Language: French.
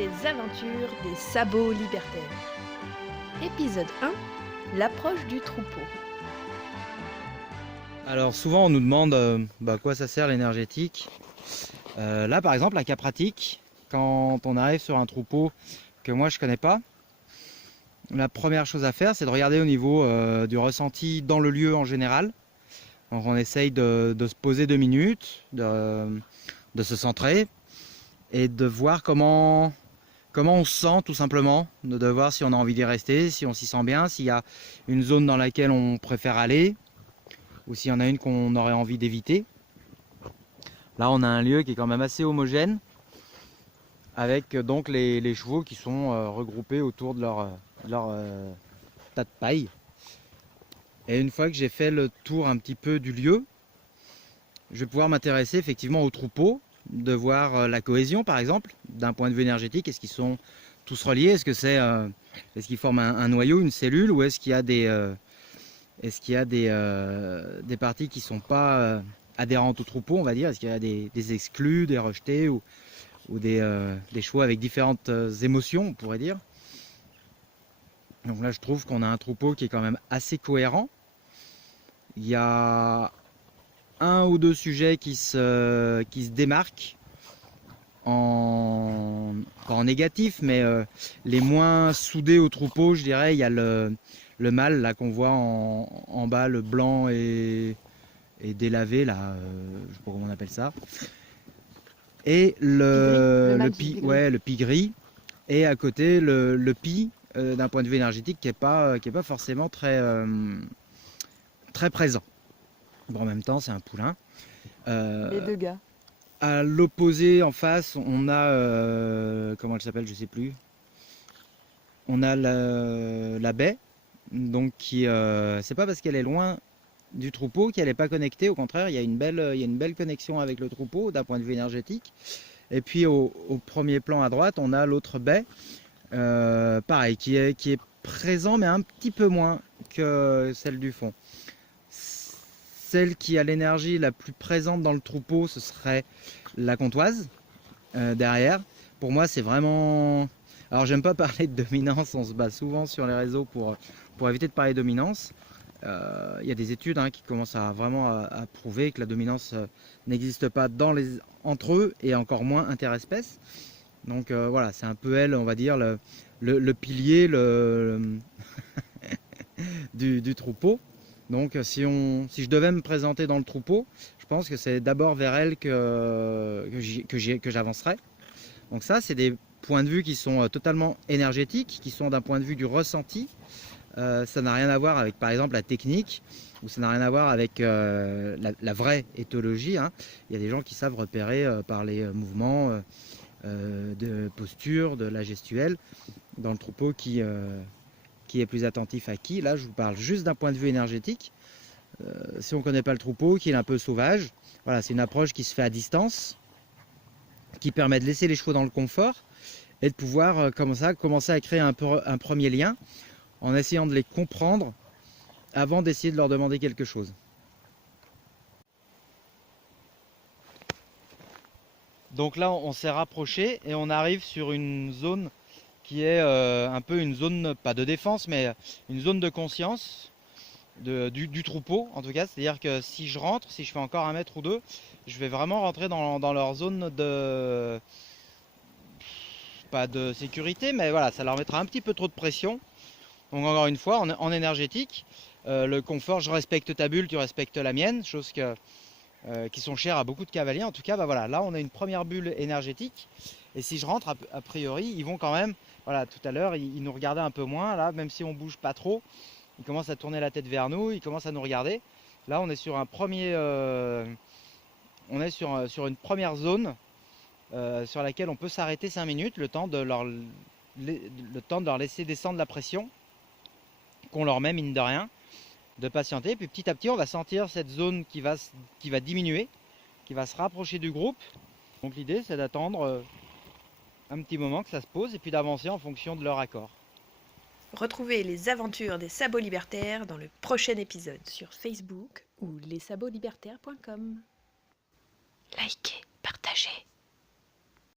les aventures des sabots libertaires. Épisode 1, l'approche du troupeau. Alors souvent on nous demande à quoi ça sert l'énergétique. Là par exemple, un cas pratique, quand on arrive sur un troupeau que moi je connais pas, la première chose à faire c'est de regarder au niveau du ressenti dans le lieu en général. Donc on essaye de se poser 2 minutes, de se centrer et de voir comment on se sent tout simplement, de voir si on a envie d'y rester, si on s'y sent bien, s'il y a une zone dans laquelle on préfère aller ou s'il y en a une qu'on aurait envie d'éviter. Là on a un lieu qui est quand même assez homogène avec donc les chevaux qui sont regroupés autour de leur tas de paille. Et une fois que j'ai fait le tour un petit peu du lieu, je vais pouvoir m'intéresser effectivement au troupeau, de voir la cohésion par exemple, d'un point de vue énergétique. Est-ce qu'ils sont tous reliés? Est-ce qu'ils forment un noyau, une cellule, ou est-ce qu'il y a des parties qui ne sont pas adhérentes au troupeau, on va dire? Est-ce qu'il y a des exclus, des rejetés, ou des chevaux avec différentes émotions, on pourrait dire? Donc là je trouve qu'on a un troupeau qui est quand même assez cohérent. Il y a un ou deux sujets qui se démarquent pas en négatif, mais les moins soudés au troupeau, je dirais. Il y a le mâle là qu'on voit en bas, le blanc et délavé là, je sais pas comment on appelle ça, et le pie gris, et à côté le pie d'un point de vue énergétique qui est pas forcément très présent. Bon, en même temps c'est un poulain. Les deux gars. À l'opposé, en face, on a comment elle s'appelle, je sais plus. On a la baie, donc qui c'est pas parce qu'elle est loin du troupeau qu'elle n'est pas connectée. Au contraire, il y a une belle connexion avec le troupeau d'un point de vue énergétique. Et puis au premier plan à droite, on a l'autre baie, pareil, qui est présent mais un petit peu moins que celle du fond. Celle qui a l'énergie la plus présente dans le troupeau, ce serait la comtoise, derrière. Pour moi, c'est vraiment... Alors, j'aime pas parler de dominance, on se bat souvent sur les réseaux pour éviter de parler de dominance. Il y a des études qui commencent à prouver que la dominance n'existe pas entre eux, et encore moins interespèces. Donc voilà, c'est un peu elle, on va dire, le pilier du troupeau. Donc si je devais me présenter dans le troupeau, je pense que c'est d'abord vers elle que j'avancerai. Donc ça, c'est des points de vue qui sont totalement énergétiques, qui sont d'un point de vue du ressenti. Ça n'a rien à voir avec, par exemple, la technique, ou ça n'a rien à voir avec la vraie éthologie. Il y a des gens qui savent repérer par les mouvements de posture, de la gestuelle, dans le troupeau qui est plus attentif à qui. Là, je vous parle juste d'un point de vue énergétique. Si on ne connaît pas le troupeau, qu'il est un peu sauvage, voilà, c'est une approche qui se fait à distance, qui permet de laisser les chevaux dans le confort et de pouvoir commencer à créer un premier lien en essayant de les comprendre avant d'essayer de leur demander quelque chose. Donc là, on s'est rapproché et on arrive sur une zone qui est un peu une zone, pas de défense, mais une zone de conscience du troupeau, en tout cas. C'est-à-dire que si je rentre, si je fais encore 1 mètre ou 2, je vais vraiment rentrer dans leur zone pas de sécurité, mais voilà, ça leur mettra un petit peu trop de pression. Donc encore une fois, en énergétique, le confort, je respecte ta bulle, tu respectes la mienne, chose qui sont chères à beaucoup de cavaliers. En tout cas, voilà, là on a une première bulle énergétique, et si je rentre, a priori, ils vont quand même... Voilà, tout à l'heure, ils nous regardaient un peu moins. Là, même si on bouge pas trop, ils commencent à tourner la tête vers nous, ils commencent à nous regarder. Là, on est sur un premier, on est sur une première zone sur laquelle on peut s'arrêter 5 minutes, le temps de leur laisser descendre la pression qu'on leur met, mine de rien, de patienter. Puis petit à petit, on va sentir cette zone qui va diminuer, qui va se rapprocher du groupe. Donc l'idée, c'est d'attendre un petit moment que ça se pose et puis d'avancer en fonction de leur accord. Retrouvez les aventures des sabots libertaires dans le prochain épisode sur Facebook ou lessabotslibertaires.com. Likez, partagez.